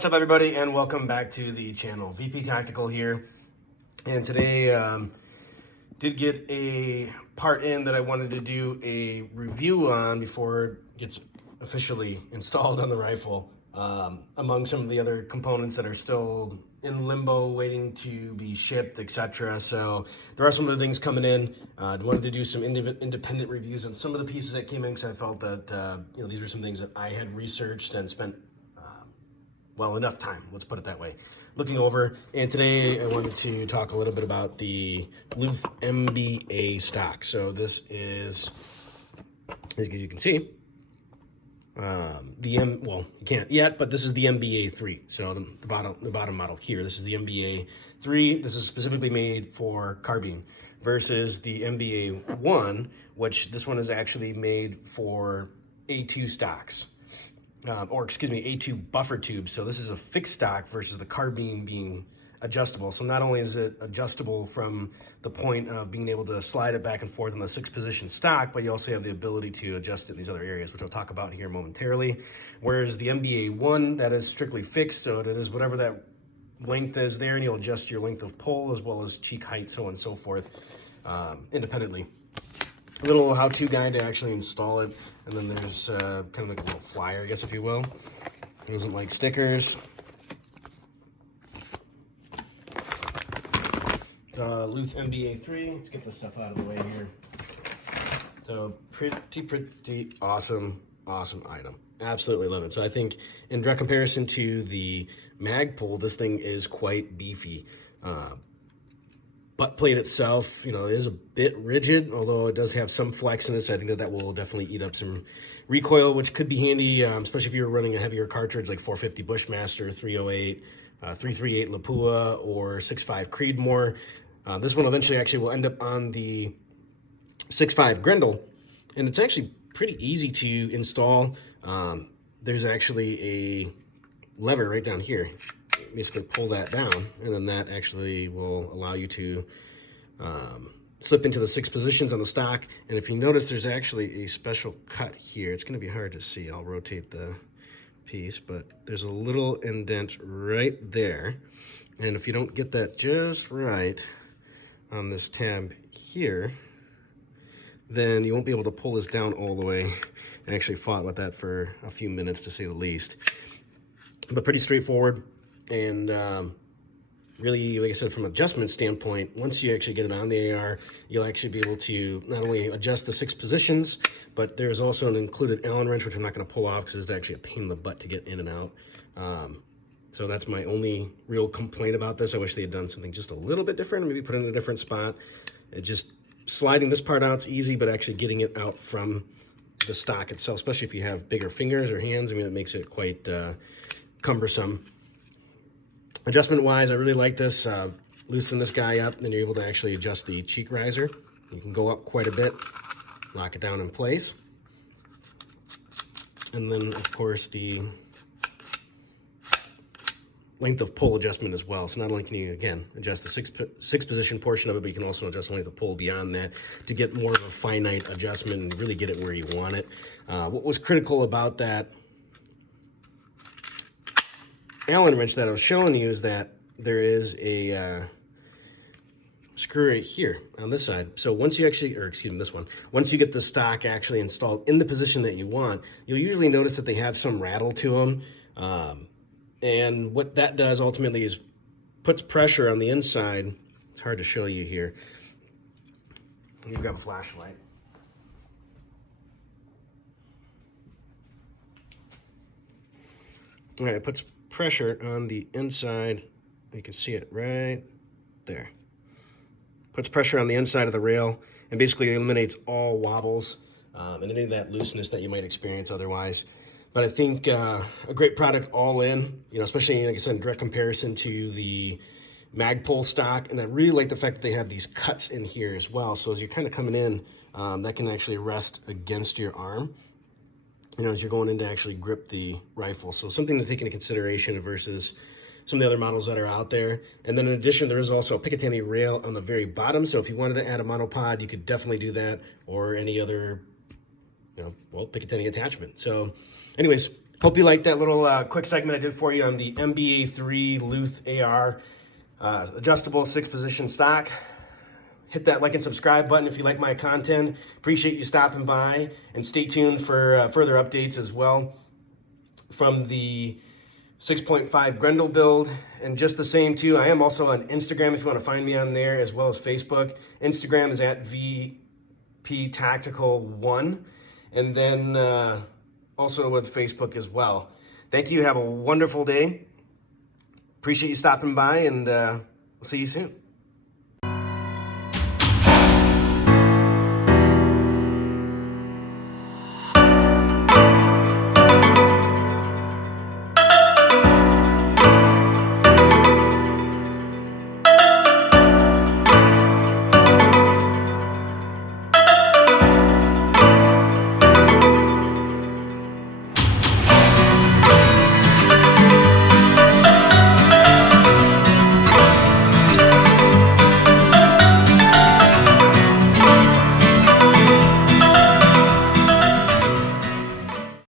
What's up, everybody, and welcome back to the channel. VP Tactical here, and today did get a part in that I wanted to do a review on before it gets officially installed on the rifle, among some of the other components that are still in limbo waiting to be shipped, etc. So there are some other things coming in. I wanted to do some independent reviews on some of the pieces that came in, because I felt that these were some things that I had researched and spent well, enough time, let's put it that way, looking over. And today I wanted to talk a little bit about the Luth MBA stock. So this is, as you can see, well, you can't yet, but this is the MBA3. So the bottom model here, this is the MBA3. This is specifically made for carbine versus the MBA1, which this one is actually made for A2 stocks. A2 buffer tubes. So this is a fixed stock versus the carbine being adjustable. So not only is it adjustable from the point of being able to slide it back and forth on the 6-position stock, but you also have the ability to adjust it in these other areas, which I'll talk about here momentarily. Whereas the MBA1, that is strictly fixed, so it is whatever that length is there, and you'll adjust your length of pull as well as cheek height, so on and so forth, independently. A little how-to guide to actually install it, and then there's kind of like a little flyer, I guess, if you will. It doesn't like stickers. Luth MBA3. Let's get this stuff out of the way here. So pretty awesome item. Absolutely love it. So I think in direct comparison to the Magpul, this thing is quite beefy. Butt plate itself, it is a bit rigid, although it does have some flex in it, so I think that will definitely eat up some recoil, which could be handy, especially if you're running a heavier cartridge like 450 Bushmaster, 308, 338 Lapua, or 6.5 Creedmoor. This one eventually actually will end up on the 6.5 Grendel, and it's actually pretty easy to install. There's actually a lever right down here. Basically pull that down, and then that actually will allow you to slip into the 6 positions on the stock. And if you notice, there's actually a special cut here. It's going to be hard to see. I'll rotate the piece, but there's a little indent right there, and if you don't get that just right on this tab here, then you won't be able to pull this down all the way. I actually fought with that for a few minutes, to say the least, but pretty straightforward. And really, like I said, from an adjustment standpoint, once you actually get it on the AR, you'll actually be able to not only adjust the 6 positions, but there's also an included Allen wrench, which I'm not going to pull off because it's actually a pain in the butt to get in and out. So that's my only real complaint about this. I wish they had done something just a little bit different, maybe put it in a different spot. It just sliding this part out is easy, but actually getting it out from the stock itself, especially if you have bigger fingers or hands, it makes it quite cumbersome. Adjustment wise, I really like this. Loosen this guy up, then you're able to actually adjust the cheek riser. You can go up quite a bit, lock it down in place. And then of course the length of pull adjustment as well. So not only can you, again, adjust the six position portion of it, but you can also adjust the length of pull beyond that to get more of a finite adjustment and really get it where you want it. What was critical about that Allen wrench that I was showing you is that there is a screw right here on this side. So once you actually, or excuse me, this one, once you get the stock actually installed in the position that you want, you'll usually notice that they have some rattle to them. And what that does ultimately is puts pressure on the inside. It's hard to show you here. Let me grab a flashlight. All right, it puts pressure on the inside. You can see it right there. Puts pressure on the inside of the rail and basically eliminates all wobbles and any of that looseness that you might experience otherwise. But I think a great product all in, especially, like I said, in direct comparison to the Magpul stock. And I really like the fact that they have these cuts in here as well. So as you're kind of coming in, that can actually rest against your arm, as you're going in to actually grip the rifle. So something to take into consideration versus some of the other models that are out there. And then in addition, there is also a Picatinny rail on the very bottom. So if you wanted to add a monopod, you could definitely do that, or any other, Picatinny attachment. So anyways, Hope you liked that little quick segment I did for you on the MBA3 Luth AR adjustable 6-position stock. Hit that like and subscribe button if you like my content. Appreciate you stopping by, and stay tuned for further updates as well from the 6.5 Grendel build. And just the same too, I am also on Instagram if you want to find me on there, as well as Facebook. Instagram is at VP Tactical 1, and then also with Facebook as well. Thank you. Have a wonderful day. Appreciate you stopping by, and we'll see you soon.